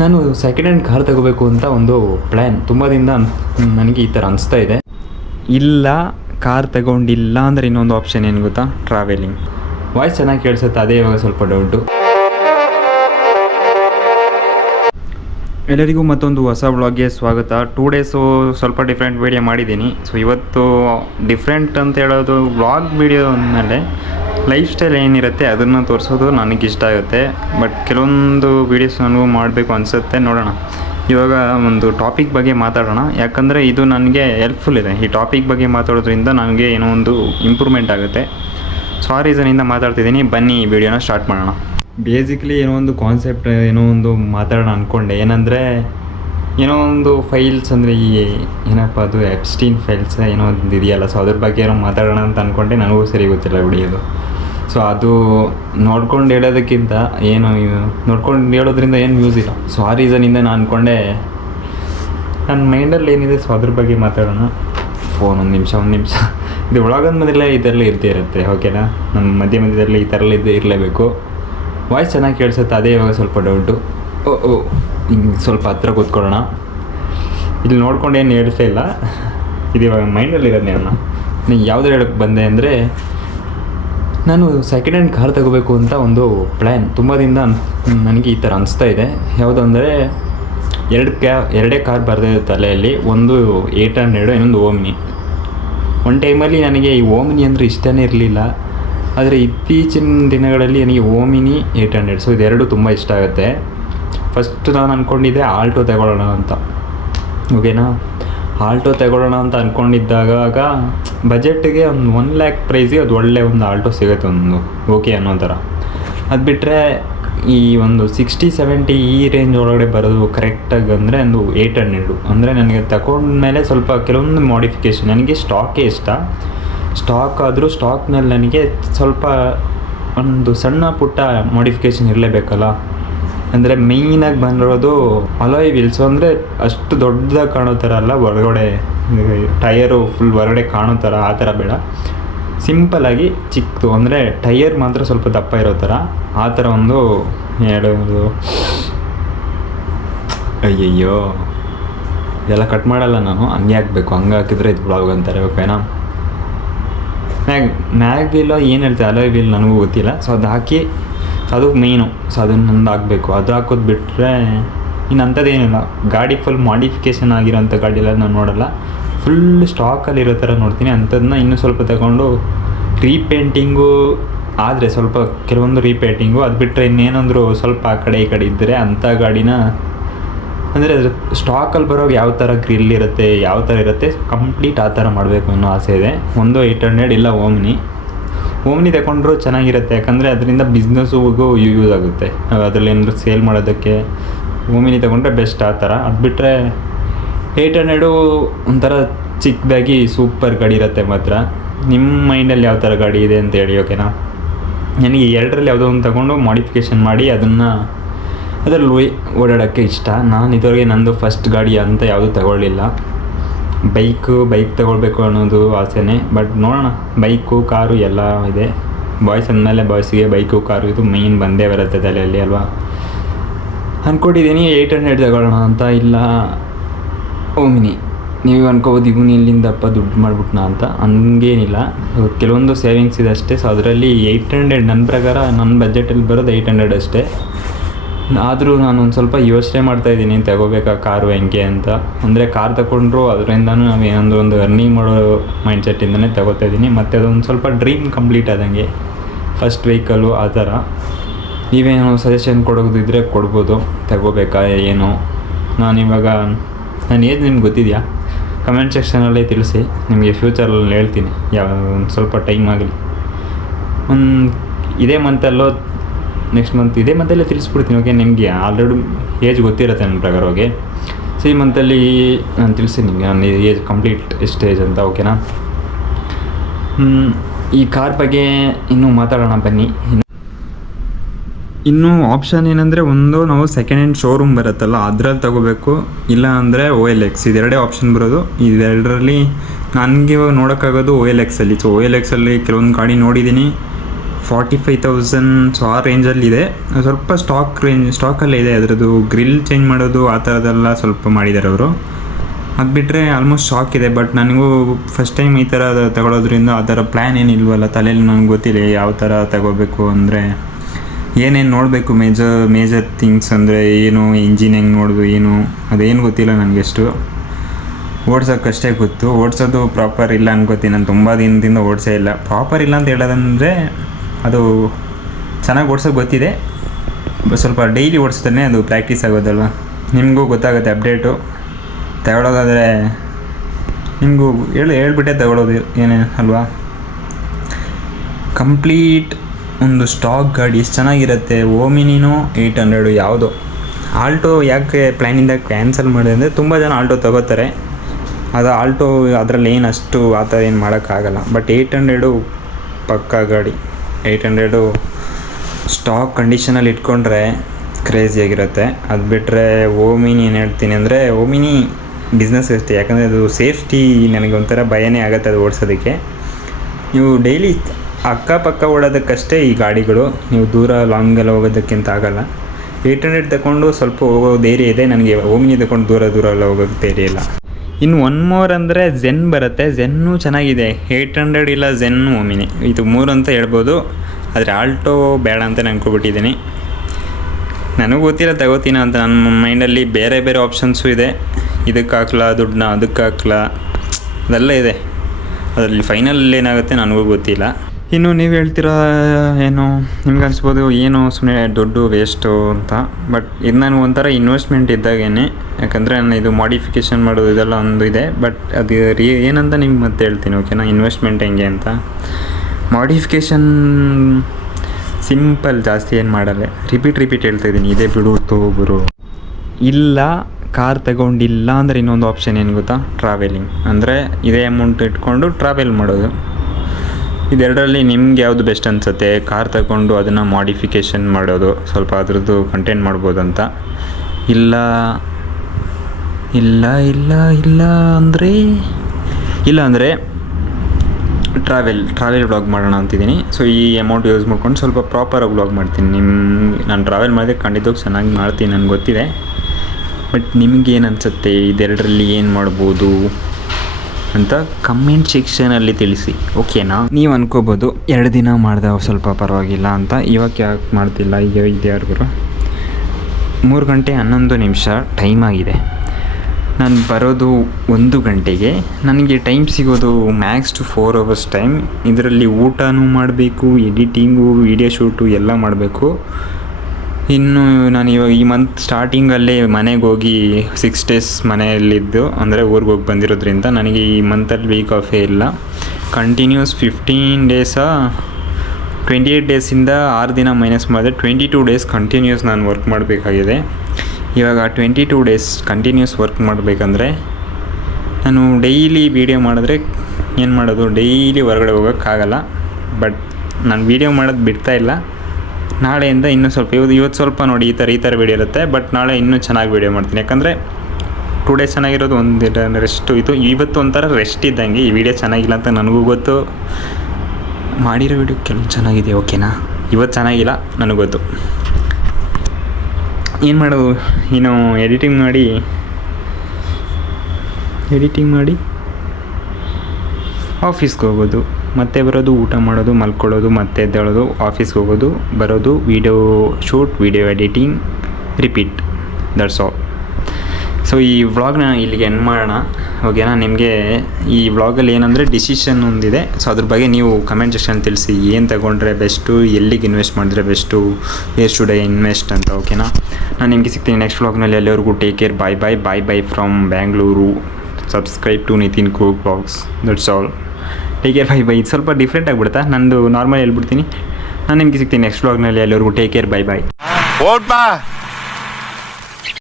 ನಾನು second hand car ತಗೋಬೇಕು ಅಂತ ಒಂದು ಪ್ಲ್ಯಾನ್ ತುಂಬ ದಿನದಿಂದ ನನಗೆ ಈ ಥರ ಅನಿಸ್ತಾ ಇದೆ. ಇಲ್ಲ ಕಾರ್ ತಗೊಂಡಿಲ್ಲ ಅಂದರೆ ಇನ್ನೊಂದು ಆಪ್ಷನ್ ಏನು ಗೊತ್ತಾ, ಟ್ರಾವೆಲಿಂಗ್. ವಾಯ್ಸ್ ಚೆನ್ನಾಗಿ ಕೇಳಿಸುತ್ತೆ, ಅದೇ ಇವಾಗ ಸ್ವಲ್ಪ ಡೌಟು. ಎಲ್ಲರಿಗೂ ಮತ್ತೊಂದು ಹೊಸ ವ್ಲಾಗ್ಗೆ ಸ್ವಾಗತ. 2 ಡೇಸು ಸ್ವಲ್ಪ ಡಿಫ್ರೆಂಟ್ ವೀಡಿಯೋ ಮಾಡಿದ್ದೀನಿ. ಸೊ ಇವತ್ತು ಡಿಫ್ರೆಂಟ್ ಅಂತ ಹೇಳೋದು ವ್ಲಾಗ್ ವೀಡಿಯೋ ಅಂದಮೇಲೆ ಲೈಫ್ ಸ್ಟೈಲ್ ಏನಿರುತ್ತೆ ಅದನ್ನು ತೋರಿಸೋದು ನನಗಿಷ್ಟ ಆಗುತ್ತೆ. ಬಟ್ ಕೆಲವೊಂದು ವೀಡಿಯೋಸ್ ನನಗೂ ಮಾಡಬೇಕು ಅನಿಸುತ್ತೆ, ನೋಡೋಣ. ಇವಾಗ ಒಂದು ಟಾಪಿಕ್ ಬಗ್ಗೆ ಮಾತಾಡೋಣ, ಯಾಕಂದರೆ ಇದು ನನಗೆ ಹೆಲ್ಪ್ಫುಲ್ ಇದೆ. ಈ ಟಾಪಿಕ್ ಬಗ್ಗೆ ಮಾತಾಡೋದ್ರಿಂದ ನನಗೆ ಏನೋ ಒಂದು ಇಂಪ್ರೂವ್ಮೆಂಟ್ ಆಗುತ್ತೆ. ಸೊ ಆ ರೀಸನಿಂದ ಮಾತಾಡ್ತಿದ್ದೀನಿ. ಬನ್ನಿ ಈ ವಿಡಿಯೋನ ಸ್ಟಾರ್ಟ್ ಮಾಡೋಣ. ಬೇಸಿಕ್ಲಿ ಏನೋ ಒಂದು ಕಾನ್ಸೆಪ್ಟ್ ಏನೋ ಒಂದು ಮಾತಾಡೋಣ ಅಂದ್ಕೊಂಡೆ. ಏನೋ ಒಂದು ಫೈಲ್ಸ್ ಅಂದರೆ ಈ ಏನಪ್ಪ ಅದು ಎಪ್ಸ್ಟೀನ್ ಫೈಲ್ಸ್ ಏನೋ ಒಂದು ಇದೆಯಲ್ಲ, ಸೊ ಅದ್ರ ಬಗ್ಗೆ ಏನೋ ಮಾತಾಡೋಣ ಅಂತ ಅಂದ್ಕೊಂಡೆ. ನನಗೂ ಸರಿ ಗೊತ್ತಿಲ್ಲ ಹೊಡಿಯೋದು. ಸೊ ಅದು ನೋಡ್ಕೊಂಡು ಹೇಳೋದಕ್ಕಿಂತ ನೋಡ್ಕೊಂಡು ಹೇಳೋದ್ರಿಂದ ಏನು ಯೂಸ್ ಇಲ್ಲ. ಸೊ ಆ ರೀಸನಿಂದ ನಾನು ಅಂದ್ಕೊಂಡೆ ನನ್ನ ಮೈಂಡಲ್ಲಿ ಏನಿದೆ ಸೊ ಅದ್ರ ಬಗ್ಗೆ ಮಾತಾಡೋಣ. ಫೋನ್ ಒಂದು ನಿಮಿಷ ಇದು ಒಳಗಂದ್ಮೇಲೆ ಈ ಥರ ಇರುತ್ತೆ, ಓಕೆನಾ? ನಮ್ಮ ಮಧ್ಯದಲ್ಲಿ ಈ ಥರ ಇರಲೇಬೇಕು. ವಾಯ್ಸ್ ಚೆನ್ನಾಗಿ ಕೇಳಿಸುತ್ತೆ, ಅದೇ ಇವಾಗ ಸ್ವಲ್ಪ ಡೌಟು. ಹಿಂಗೆ ಸ್ವಲ್ಪ ಹತ್ರ ಕೂತ್ಕೊಳ್ಳೋಣ. ಇಲ್ಲಿ ನೋಡ್ಕೊಂಡು ಏನು ಹೇಳ್ತಾ ಇಲ್ಲ, ಇದು ಇವಾಗ ಮೈಂಡಲ್ಲಿರೋದು. ನಾನು ಯಾವುದು ಹೇಳೋಕ್ಕೆ ಬಂದೆ ಅಂದರೆ, ನಾನು ಸೆಕೆಂಡ್ ಹ್ಯಾಂಡ್ ಕಾರ್ ತಗೋಬೇಕು ಅಂತ ಒಂದು ಪ್ಲ್ಯಾನ್ ತುಂಬ ದಿನದಿಂದ ನನಗೆ ಈ ಥರ ಅನಿಸ್ತಾ ಇದೆ. ಯಾವುದಂದರೆ ಎರಡೇ ಕಾರ್ ಬರ್ದಿದೆ ತಲೆಯಲ್ಲಿ. ಒಂದು 800, ಇನ್ನೊಂದು ಓಮಿನಿ. ಒಂದು ಟೈಮಲ್ಲಿ ನನಗೆ ಈ ಓಮಿನಿ ಅಂದರೆ ಇಷ್ಟನೇ ಇರಲಿಲ್ಲ, ಆದರೆ ಇತ್ತೀಚಿನ ದಿನಗಳಲ್ಲಿ ನನಗೆ ಓಮಿನಿ 800, ಸೊ ಇದೆರಡು ತುಂಬ ಇಷ್ಟ ಆಗುತ್ತೆ. ಫಸ್ಟ್ ನಾನು ಅಂದ್ಕೊಂಡಿದ್ದೆ ಆಲ್ಟೋ ತಗೊಳ್ಳೋಣ ಅಂತ, ಓಕೆನಾ? ಆಲ್ಟೋ ತಗೊಳ್ಳೋಣ ಅಂತ ಅಂದ್ಕೊಂಡಿದ್ದಾಗ ಬಜೆಟ್ಗೆ ಒಂದು 1 lakh ಪ್ರೈಸಿಗೆ ಅದು ಒಳ್ಳೆ ಒಂದು ಆಲ್ಟೋ ಸಿಗುತ್ತೆ, ಒಂದು ಓಕೆ ಅನ್ನೋ ಥರ. ಅದು ಬಿಟ್ಟರೆ ಈ ಒಂದು 60-70 ಈ ರೇಂಜ್ ಒಳಗಡೆ ಬರೋದು ಕರೆಕ್ಟಾಗಿ ಅಂದರೆ ಒಂದು 800. ಅಂದರೆ ನನಗೆ ತಗೊಂಡ್ಮೇಲೆ ಸ್ವಲ್ಪ ಕೆಲವೊಂದು ಮಾಡಿಫಿಕೇಷನ್, ನನಗೆ ಸ್ಟಾಕೇ ಇಷ್ಟ. ಸ್ಟಾಕ್ ಆದರೂ ಸ್ಟಾಕ್ ಮೇಲೆ ನನಗೆ ಸ್ವಲ್ಪ ಒಂದು ಸಣ್ಣ ಪುಟ್ಟ ಮಾಡಿಫಿಕೇಷನ್ ಇರಲೇಬೇಕಲ್ಲ. ಅಂದರೆ ಮೇಯ್ನಾಗಿ ಬಂದಿರೋದು ಅಲಾಯ್ ವೀಲ್ಸು. ಅಂದರೆ ಅಷ್ಟು ದೊಡ್ಡದಾಗಿ ಕಾಣೋ ಥರ ಅಲ್ಲ, ಹೊರಗಡೆ ಟಯರು ಫುಲ್ ಹೊರಗಡೆ ಕಾಣೋ ಥರ ಆ ಥರ ಬೇಡ. ಸಿಂಪಲಾಗಿ ಚಿಕ್ಕದು, ಅಂದರೆ ಟಯರ್ ಮಾತ್ರ ಸ್ವಲ್ಪ ದಪ್ಪ ಇರೋ ಥರ, ಆ ಥರ ಒಂದು ಹೇಳೋದು. ಅಯ್ಯಯ್ಯೋ ಇದೆಲ್ಲ ಕಟ್ ಮಾಡಲ್ಲ ನಾನು, ಹಂಗೆ ಹಾಕಬೇಕು. ಹಂಗೆ ಹಾಕಿದ್ರೆ ಇದು ಬ್ಲಾಗ್ ಅಂತಾರೆ, ಓಕೆನಾ? ಮ್ಯಾಗ್ ವೀಲ್ ಏನು ಹೇಳ್ತಾರೆ, ಅಲಾಯ್ ವೀಲ್ ನನಗೂ ಗೊತ್ತಿಲ್ಲ. ಸೊ ಅದು ಹಾಕಿ, ಅದು ಮೇಯ್ನು. ಸೊ ಅದನ್ನು ನಂದು ಹಾಕಬೇಕು. ಅದು ಹಾಕೋದು ಬಿಟ್ಟರೆ ಇನ್ನು ಅಂಥದ್ದೇನಿಲ್ಲ. ಗಾಡಿ ಫುಲ್ ಮಾಡಿಫಿಕೇಷನ್ ಆಗಿರೋಂಥ ಗಾಡಿ ಎಲ್ಲ ನಾನು ನೋಡೋಲ್ಲ, ಫುಲ್ ಸ್ಟಾಕಲ್ಲಿರೋ ಥರ ನೋಡ್ತೀನಿ. ಅಂಥದ್ದನ್ನ ಇನ್ನೂ ಸ್ವಲ್ಪ ತಗೊಂಡು ರೀಪೇಂಟಿಂಗು ಆದರೆ ಸ್ವಲ್ಪ ಕೆಲವೊಂದು ರೀಪೇಂಟಿಂಗು, ಅದು ಬಿಟ್ಟರೆ ಇನ್ನೇನಂದರೂ ಸ್ವಲ್ಪ ಆ ಕಡೆ ಈ ಕಡೆ ಇದ್ದರೆ ಅಂಥ ಗಾಡಿನ, ಅಂದರೆ ಅದು ಸ್ಟಾಕಲ್ಲಿ ಬರೋವಾಗ ಯಾವ ಥರ ಗ್ರಿಲ್ ಇರುತ್ತೆ, ಯಾವ ಥರ ಇರುತ್ತೆ, ಕಂಪ್ಲೀಟ್ ಆ ಥರ ಮಾಡಬೇಕು ಅನ್ನೋ ಆಸೆ ಇದೆ. ಒಂದು 800 ಇಲ್ಲ ಓಮ್ನಿ ತಗೊಂಡ್ರೂ ಚೆನ್ನಾಗಿರುತ್ತೆ, ಯಾಕಂದರೆ ಅದರಿಂದ ಬಿಸ್ನೆಸ್ಸಿಗೂ ಯೂಸ್ ಆಗುತ್ತೆ. ಅದರಲ್ಲಿ ಏನಾದರೂ ಸೇಲ್ ಮಾಡೋದಕ್ಕೆ ಓಮಿನಿ ತಗೊಂಡ್ರೆ ಬೆಸ್ಟ್ ಆ ಥರ. ಅದು ಬಿಟ್ಟರೆ 800 ಒಂಥರ ಚಿಕ್ಕದಾಗಿ ಸೂಪರ್ ಗಾಡಿ ಇರುತ್ತೆ ಮಾತ್ರ. ನಿಮ್ಮ ಮೈಂಡಲ್ಲಿ ಯಾವ ಥರ ಗಾಡಿ ಇದೆ ಅಂತ ಹೇಳಿ, ಓಕೆನಾ? ನನಗೆ ಎರಡರಲ್ಲಿ ಯಾವುದೋ ಒಂದು ತಗೊಂಡು ಮಾಡಿಫಿಕೇಷನ್ ಮಾಡಿ ಅದರಲ್ಲಿ ಓಡಾಡೋಕ್ಕೆ ಇಷ್ಟ. ನಾನು ಇದುವರೆಗೆ ನಂದು ಫಸ್ಟ್ ಗಾಡಿ ಅಂತ ಯಾವುದೂ ತಗೊಳ್ಳಿಲ್ಲ. ಬೈಕ್ ತಗೊಳ್ಬೇಕು ಅನ್ನೋದು ಆಸೆನೇ. ಬಟ್ ನೋಡೋಣ, ಬೈಕು ಕಾರು ಎಲ್ಲ ಇದೆ. ಬಾಯ್ಸ್ ಅಂದಮೇಲೆ ಬಾಯ್ಸಿಗೆ ಬೈಕು ಕಾರು ಇದು ಮೇಯ್ನ್ ಬಂದೇ ಬರುತ್ತೆ ತಲೆಯಲ್ಲಿ ಅಲ್ವಾ. ಅಂದ್ಕೊಂಡಿದ್ದೀನಿ 800 ತಗೊಳ್ಳೋಣ ಅಂತ, ಇಲ್ಲ ಓಮಿನಿ. ನೀವು ಅನ್ಕೋಬೋದು ಇವನು ಇಲ್ಲಿಂದಪ್ಪ ದುಡ್ಡು ಮಾಡಿಬಿಟ್ನ ಅಂತ. ಹಂಗೇನಿಲ್ಲ, ಕೆಲವೊಂದು ಸೇವಿಂಗ್ಸ್ ಇದೆ ಅಷ್ಟೇ. ಸೊ ಅದರಲ್ಲಿ 800 ನನ್ನ ಪ್ರಕಾರ ನನ್ನ ಬಜೆಟಲ್ಲಿ ಬರೋದು 800 ಅಷ್ಟೇ. ಆದರೂ ನಾನು ಒಂದು ಸ್ವಲ್ಪ ಯೋಚನೆ ಮಾಡ್ತಾಯಿದ್ದೀನಿ ತಗೋಬೇಕಾ ಕಾರು ಹೆಂಗೆ ಅಂತ. ಅಂದರೆ ಕಾರ್ ತಗೊಂಡ್ರು ಅದರಿಂದನೂ ನಾವು ಏನಂದ್ರೆ ಒಂದು ಅರ್ನಿಂಗ್ ಮಾಡೋ ಮೈಂಡ್ಸೆಟ್ಟಿಂದನೇ ತಗೋತಾಯಿದ್ದೀನಿ. ಮತ್ತು ಅದೊಂದು ಸ್ವಲ್ಪ ಡ್ರೀಮ್ ಕಂಪ್ಲೀಟ್ ಆದಂಗೆ, ಫಸ್ಟ್ ವೆಹಿಕಲ್ಲು ಆ ಥರ. ನೀವೇನೋ ಸಜೆಷನ್ ಕೊಡೋದಿದ್ರೆ ಕೊಡ್ಬೋದು, ತಗೋಬೇಕಾ ಏನು. ನಾನಿವಾಗ ನನ್ನ ಏಜ್ ನಿಮ್ಗೆ ಗೊತ್ತಿದೆಯಾ? ಕಮೆಂಟ್ ಸೆಕ್ಷನಲ್ಲಿ ತಿಳಿಸಿ, ನಿಮಗೆ ಫ್ಯೂಚರಲ್ಲಿ ಹೇಳ್ತೀನಿ. ಒಂದು ಸ್ವಲ್ಪ ಟೈಮ್ ಆಗಲಿ, ಇದೇ ಮಂತಲ್ಲೋ ನೆಕ್ಸ್ಟ್ ಮಂತ್, ಇದೇ ಮಂತಲ್ಲೇ ತಿಳಿಸ್ಬಿಡ್ತೀನಿ, ಓಕೆ? ನಿಮಗೆ ಆಲ್ರೆಡಿ ಏಜ್ ಗೊತ್ತಿರುತ್ತೆ ನನ್ನ ಪ್ರಕಾರ, ಓಕೆ? ಸೊ ಈ ಮಂತಲ್ಲಿ ನಾನು ತಿಳಿಸಿ ನಿಮಗೆ ನನ್ನ ಏಜ್ ಕಂಪ್ಲೀಟ್ ಎಷ್ಟು ಏಜ್ ಅಂತ, ಓಕೆನಾ? ಈ ಕಾರ್ ಬಗ್ಗೆ ಇನ್ನೂ ಮಾತಾಡೋಣ ಬನ್ನಿ. ಇನ್ನೂ ಆಪ್ಷನ್ ಏನಂದರೆ, ಒಂದು ನಾವು ಸೆಕೆಂಡ್ ಹ್ಯಾಂಡ್ ಶೋರೂಮ್ ಬರುತ್ತಲ್ಲ ಅದರಲ್ಲಿ ತಗೋಬೇಕು, ಇಲ್ಲ ಅಂದರೆ OLX. ಇದೆರಡೇ ಆಪ್ಷನ್ ಬರೋದು. ಇದೆರಡರಲ್ಲಿ ನನಗೆ ಇವಾಗ ನೋಡೋಕ್ಕಾಗೋದು OLX. ಸೊ OLX ಕೆಲವೊಂದು ಗಾಡಿ ನೋಡಿದ್ದೀನಿ, 45,000 ಸೊ ಆ ರೇಂಜಲ್ಲಿದೆ. ಸ್ವಲ್ಪ ಸ್ಟಾಕಲ್ಲೇ ಇದೆ. ಅದರದ್ದು ಗ್ರಿಲ್ ಚೇಂಜ್ ಮಾಡೋದು ಆ ಥರದ್ದೆಲ್ಲ ಸ್ವಲ್ಪ ಮಾಡಿದ್ದಾರೆ ಅವರು. ಅದು ಬಿಟ್ಟರೆ ಆಲ್ಮೋಸ್ಟ್ ಸ್ಟಾಕ್ ಇದೆ. ಬಟ್ ನನಗೂ ಫಸ್ಟ್ ಟೈಮ್ ಈ ಥರ ತಗೊಳ್ಳೋದ್ರಿಂದ ಆ ಥರ ಪ್ಲ್ಯಾನ್ ಏನಿಲ್ವಲ್ಲ ತಲೆಯಲ್ಲಿ, ನನಗೆ ಗೊತ್ತಿಲ್ಲ ಯಾವ ಥರ ತಗೋಬೇಕು ಅಂದರೆ ಏನೇನು ನೋಡಬೇಕು. ಮೇಜರ್ ಥಿಂಗ್ಸ್ ಅಂದರೆ ಏನು, ಇಂಜಿನ್ ಹೆಂಗೆ ನೋಡೋದು ಏನು, ಅದೇನು ಗೊತ್ತಿಲ್ಲ ನನಗೆಷ್ಟು. ಓಡ್ಸೋಕ್ಕಷ್ಟೇ ಗೊತ್ತು. ಓಡಿಸೋದು ಪ್ರಾಪರ್ ಇಲ್ಲ ಅನ್ಕೋತೀನಿ. ನಾನು ತುಂಬ ದಿನದಿಂದ ಓಡಿಸೇ ಇಲ್ಲ. ಪ್ರಾಪರ್ ಇಲ್ಲ ಅಂತ ಹೇಳೋದಂದರೆ ಅದು ಚೆನ್ನಾಗಿ ಓಡ್ಸೋಕೆ ಗೊತ್ತಿದೆ, ಸ್ವಲ್ಪ ಡೈಲಿ ಓಡಿಸಿದ್ರೆ ಅದು ಪ್ರಾಕ್ಟೀಸ್ ಆಗೋದಲ್ವ. ನಿಮಗೂ ಗೊತ್ತಾಗುತ್ತೆ ಅಪ್ಡೇಟು. ತಗೊಳ್ಳೋದಾದರೆ ನಿಮಗೂ ಹೇಳ್ಬಿಟ್ಟೆ ತಗೊಳ್ಳೋದು ಏನೇ ಅಲ್ವಾ. ಕಂಪ್ಲೀಟ್ ಒಂದು ಸ್ಟಾಕ್ ಗಾಡಿ ಎಷ್ಟು ಚೆನ್ನಾಗಿರುತ್ತೆ. ಓಮಿನಿನೋ 800 ಯಾವುದೋ. ಆಲ್ಟೋ ಯಾಕೆ ಪ್ಲ್ಯಾನಿಂದ ಕ್ಯಾನ್ಸಲ್ ಮಾಡಿದೆ ಅಂದರೆ ತುಂಬ ಜನ ಆಲ್ಟೋ ತಗೋತಾರೆ. ಅದು ಆಲ್ಟೋ ಅದರಲ್ಲಿ ಏನು ಅಷ್ಟು ಆ ಥರ ಏನು ಮಾಡೋಕ್ಕಾಗಲ್ಲ. ಬಟ್ 800 ಪಕ್ಕಾ ಗಾಡಿ. 800 ಸ್ಟಾಕ್ ಕಂಡೀಷನಲ್ಲಿ ಇಟ್ಕೊಂಡ್ರೆ ಕ್ರೇಜಿಯಾಗಿರುತ್ತೆ. ಅದು ಬಿಟ್ಟರೆ ಓಮಿನಿ ಏನು ಹೇಳ್ತೀನಿ ಅಂದರೆ, ಓಮಿನಿ ಬಿಸ್ನೆಸ್ ಅಷ್ಟೇ. ಯಾಕಂದರೆ ಅದು ಸೇಫ್ಟಿ ನನಗೆ ಒಂಥರ ಭಯನೇ ಆಗುತ್ತೆ ಅದು ಓಡಿಸೋದಕ್ಕೆ. ನೀವು ಡೈಲಿ ಅಕ್ಕಪಕ್ಕ ಓಡೋದಕ್ಕಷ್ಟೇ ಈ ಗಾಡಿಗಳು. ನೀವು ದೂರ ಲಾಂಗೆಲ್ಲ ಹೋಗೋದಕ್ಕಿಂತ ಆಗಲ್ಲ. 800 ತಗೊಂಡು ಸ್ವಲ್ಪ ಹೋಗೋ ಧೈರ್ಯ ಇದೆ ನನಗೆ. ಓಮಿನಿ ತಗೊಂಡು ದೂರ ಎಲ್ಲ ಹೋಗೋಕ್ಕೆ ಧೈರ್ಯ ಇಲ್ಲ. ಇನ್ನು ಒನ್ ಮೋರ್ ಅಂದರೆ ಝೆನ್ ಬರುತ್ತೆ. ಝೆನ್ನು ಚೆನ್ನಾಗಿದೆ. 800 ಇಲ್ಲ ಝೆನ್ನು ಓಮಿನಿ, ಇದು 3 ಅಂತ ಹೇಳ್ಬೋದು. ಆದರೆ ಆಲ್ಟೋ ಬೇಡ ಅಂತ ಅನ್ಕೊಬಿಟ್ಟಿದ್ದೀನಿ. ನನಗೂ ಗೊತ್ತಿಲ್ಲ ತಗೋತೀನ ಅಂತ. ನನ್ನ ಮೈಂಡಲ್ಲಿ ಬೇರೆ ಬೇರೆ ಆಪ್ಷನ್ಸು ಇದೆ. ಇದಕ್ಕೆ ಹಾಕ್ಲಾ ದುಡ್ಡನ್ನ, ಅದಕ್ಕೆ ಹಾಕ್ಲಾ, ಅದೆಲ್ಲ ಇದೆ. ಅದರಲ್ಲಿ ಫೈನಲ್ ಏನಾಗುತ್ತೆ ನನಗೂ ಗೊತ್ತಿಲ್ಲ. ಇನ್ನು ನೀವು ಹೇಳ್ತೀರಾ ಏನು, ನಿಮ್ಗೆ ಅನಿಸ್ಬೋದು ಏನು ಸುಮ್ಮನೆ ದುಡ್ಡು ವೇಸ್ಟು ಅಂತ. ಬಟ್ ಇದು ನನಗೆ ಒಂಥರ ಇನ್ವೆಸ್ಟ್ಮೆಂಟ್ ಇದ್ದಾಗೇನೆ. ಯಾಕಂದರೆ ನಾನು ಇದು ಮಾಡಿಫಿಕೇಷನ್ ಮಾಡೋದು ಇದೆಲ್ಲ ಒಂದು ಇದೆ. ಬಟ್ ಅದು ಏನಂತ ನಿಮ್ಗೆ ಮತ್ತೆ ಹೇಳ್ತೀನಿ, ಓಕೆನಾ. ಇನ್ವೆಸ್ಟ್ಮೆಂಟ್ ಹೆಂಗೆ ಅಂತ. ಮಾಡಿಫಿಕೇಷನ್ ಸಿಂಪಲ್, ಜಾಸ್ತಿ ಏನು ಮಾಡಲ್ಲ. ರಿಪೀಟ್ ಹೇಳ್ತಾಯಿದ್ದೀನಿ. ಇದೇ ಬಿಡು ತಗೋಬರು. ಇಲ್ಲ ಕಾರ್ ತಗೊಂಡಿಲ್ಲ ಅಂದರೆ ಇನ್ನೊಂದು ಆಪ್ಷನ್ ಏನು ಗೊತ್ತಾ, ಟ್ರಾವೆಲಿಂಗ್. ಅಂದರೆ ಇದೇ ಅಮೌಂಟ್ ಇಟ್ಕೊಂಡು ಟ್ರಾವೆಲ್ ಮಾಡೋದು. ಇದೆರಡರಲ್ಲಿ ನಿಮ್ಗೆ ಯಾವುದು ಬೆಸ್ಟ್ ಅನಿಸುತ್ತೆ? ಕಾರ್ ತಗೊಂಡು ಅದನ್ನು ಮಾಡಿಫಿಕೇಷನ್ ಮಾಡೋದು, ಸ್ವಲ್ಪ ಅದರದ್ದು ಕಂಟೆಂಟ್ ಮಾಡ್ಬೋದಂತ. ಇಲ್ಲ ಅಂದರೆ ಟ್ರಾವೆಲ್ ವ್ಲಾಗ್ ಮಾಡೋಣ ಅಂತಿದ್ದೀನಿ. ಸೊ ಈ ಅಮೌಂಟ್ ಯೂಸ್ ಮಾಡ್ಕೊಂಡು ಸ್ವಲ್ಪ ಪ್ರಾಪರಾಗಿ ವ್ಲಾಗ್ ಮಾಡ್ತೀನಿ. ನಾನು ಟ್ರಾವೆಲ್ ಮಾಡಿದ್ರೆ ಖಂಡಿತವಾಗಿ ಚೆನ್ನಾಗಿ ಮಾಡ್ತೀನಿ, ನನಗೆ ಗೊತ್ತಿದೆ. ಬಟ್ ನಿಮಗೇನು ಅನಿಸುತ್ತೆ, ಇದೆರಡರಲ್ಲಿ ಏನು ಮಾಡ್ಬೋದು ಅಂತ ಕಮೆಂಟ್ ಸೆಕ್ಷನಲ್ಲಿ ತಿಳಿಸಿ, ಓಕೆನಾ. ನೀವು ಅನ್ಕೋಬೋದು 2 ದಿನ ಮಾಡಿದೆ ಸ್ವಲ್ಪ ಪರವಾಗಿಲ್ಲ ಅಂತ, ಇವಾಗ ಯಾಕೆ ಮಾಡ್ತಿಲ್ಲ, ಈಗ ಇದ್ಯಾರಿಗೂ 3 ಗಂಟೆ 11 ನಿಮಿಷ ಟೈಮ್ ಆಗಿದೆ. ನಾನು ಬರೋದು 1 ಗಂಟೆಗೆ. ನನಗೆ ಟೈಮ್ ಸಿಗೋದು ಮ್ಯಾಕ್ಸ್ ಟು 4 ಅವರ್ಸ್ ಟೈಮ್. ಇದರಲ್ಲಿ ಊಟನೂ ಮಾಡಬೇಕು, ಎಡಿಟಿಂಗು, ವೀಡಿಯೋ ಶೂಟು ಎಲ್ಲ ಮಾಡಬೇಕು. ಇನ್ನು ನಾನು ಇವಾಗ ಈ ಮಂತ್ ಸ್ಟಾರ್ಟಿಂಗಲ್ಲೇ ಮನೆಗೆ ಹೋಗಿ 6 ಡೇಸ್ ಮನೆಯಲ್ಲಿದ್ದು, ಅಂದರೆ ಊರಿಗೆ ಹೋಗಿ ಬಂದಿರೋದ್ರಿಂದ ನನಗೆ ಈ ಮಂತಲ್ಲಿ ವೀಕ್ ಆಫೇ ಇಲ್ಲ. ಕಂಟಿನ್ಯೂಸ್ 15 ಡೇಸಾ 28 ಡೇಸಿಂದ 6 ದಿನ ಮೈನಸ್ ಮಾಡಿದ್ರೆ 22 ಡೇಸ್ ಕಂಟಿನ್ಯೂಸ್ ನಾನು ವರ್ಕ್ ಮಾಡಬೇಕಾಗಿದೆ. ಇವಾಗ 22 ಡೇಸ್ ಕಂಟಿನ್ಯೂಸ್ ವರ್ಕ್ ಮಾಡಬೇಕಂದ್ರೆ ನಾನು ಡೈಲಿ ವೀಡಿಯೋ ಮಾಡಿದ್ರೆ ಏನು ಮಾಡೋದು, ಡೈಲಿ ಹೊರಗಡೆ ಹೋಗೋಕ್ಕಾಗಲ್ಲ. ಬಟ್ ನಾನು ವೀಡಿಯೋ ಮಾಡೋದು ಬಿಡ್ತಾ ಇಲ್ಲ. ನಾಳೆಯಿಂದ ಇನ್ನೂ ಸ್ವಲ್ಪ, ಇವತ್ತು ಸ್ವಲ್ಪ ನೋಡಿ ಈ ಥರ ವೀಡಿಯೋ ಇರುತ್ತೆ. ಬಟ್ ನಾಳೆ ಇನ್ನೂ ಚೆನ್ನಾಗಿ ವೀಡಿಯೋ ಮಾಡ್ತೀನಿ. ಯಾಕಂದರೆ 2 ಡೇಸ್ ಚೆನ್ನಾಗಿರೋದು, ಒಂದು ರೆಸ್ಟು. ಇವತ್ತು ಒಂಥರ ರೆಸ್ಟ್ ಇದ್ದಂಗೆ. ಈ ವಿಡಿಯೋ ಚೆನ್ನಾಗಿಲ್ಲ ಅಂತ ನನಗೂ ಗೊತ್ತು. ಮಾಡಿರೋ ವಿಡಿಯೋ ಕೆಲವು ಚೆನ್ನಾಗಿದೆ, ಓಕೆನಾ. ಇವತ್ತು ಚೆನ್ನಾಗಿಲ್ಲ ನನಗೆ ಗೊತ್ತು. ಏನು ಮಾಡೋದು, ಇನ್ನು ಎಡಿಟಿಂಗ್ ಮಾಡಿ ಆಫೀಸ್ಗೆ ಹೋಗೋದು, ಮತ್ತೆ ಬರೋದು, ಊಟ ಮಾಡೋದು, ಮಲ್ಕೊಳ್ಳೋದು, ಮತ್ತೆ ಎದ್ದೇಳೋದು, ಆಫೀಸ್ಗೆ ಹೋಗೋದು, ಬರೋದು, video shoot, video editing, repeat, that's all. So ಈ ವ್ಲಾಗ್ನ ಇಲ್ಲಿಗೆ ಎಂಡ್ ಮಾಡೋಣ, ಓಕೆನಾ. ನಿಮಗೆ ಈ ವ್ಲಾಗಲ್ಲಿ ಏನಂದರೆ ಡಿಸಿಷನ್ ಒಂದಿದೆ. ಸೊ ಅದ್ರ ಬಗ್ಗೆ ನೀವು ಕಮೆಂಟ್ ಸೆಕ್ಷನ್ ತಿಳಿಸಿ, ಏನು ತಗೊಂಡ್ರೆ ಬೆಸ್ಟು, ಎಲ್ಲಿಗೆ ಇನ್ವೆಸ್ಟ್ ಮಾಡಿದ್ರೆ best, where should I invest ಅಂತ, ಓಕೆನಾ. ನಾನು ನಿಮಗೆ ಸಿಗ್ತೀನಿ ನೆಕ್ಸ್ಟ್ ವ್ಲಾಗ್ನಲ್ಲಿ. ಎಲ್ಲರಿಗೂ take care, bye from Bangalore. Subscribe to Nitin cook vlogs, that's all. Take care, bye. ಇದು ಸ್ವಲ್ಪ ಡಿಫ್ರೆಂಟ್ ಆಗಿಬಿಡುತ್ತಾ, ನಂದು ನಾರ್ಮಲ್ ಹೇಳ್ಬಿಡ್ತೀನಿ. ನಾನು ನಿಮಗೆ ಸಿಗ್ತೀನಿ ನೆಕ್ಸ್ಟ್ ವ್ಲಾಗ್ನಲ್ಲಿ. ಎಲ್ಲರಿಗೂ ಟೇಕ್ ಕೇರ್, ಬಾಯ್.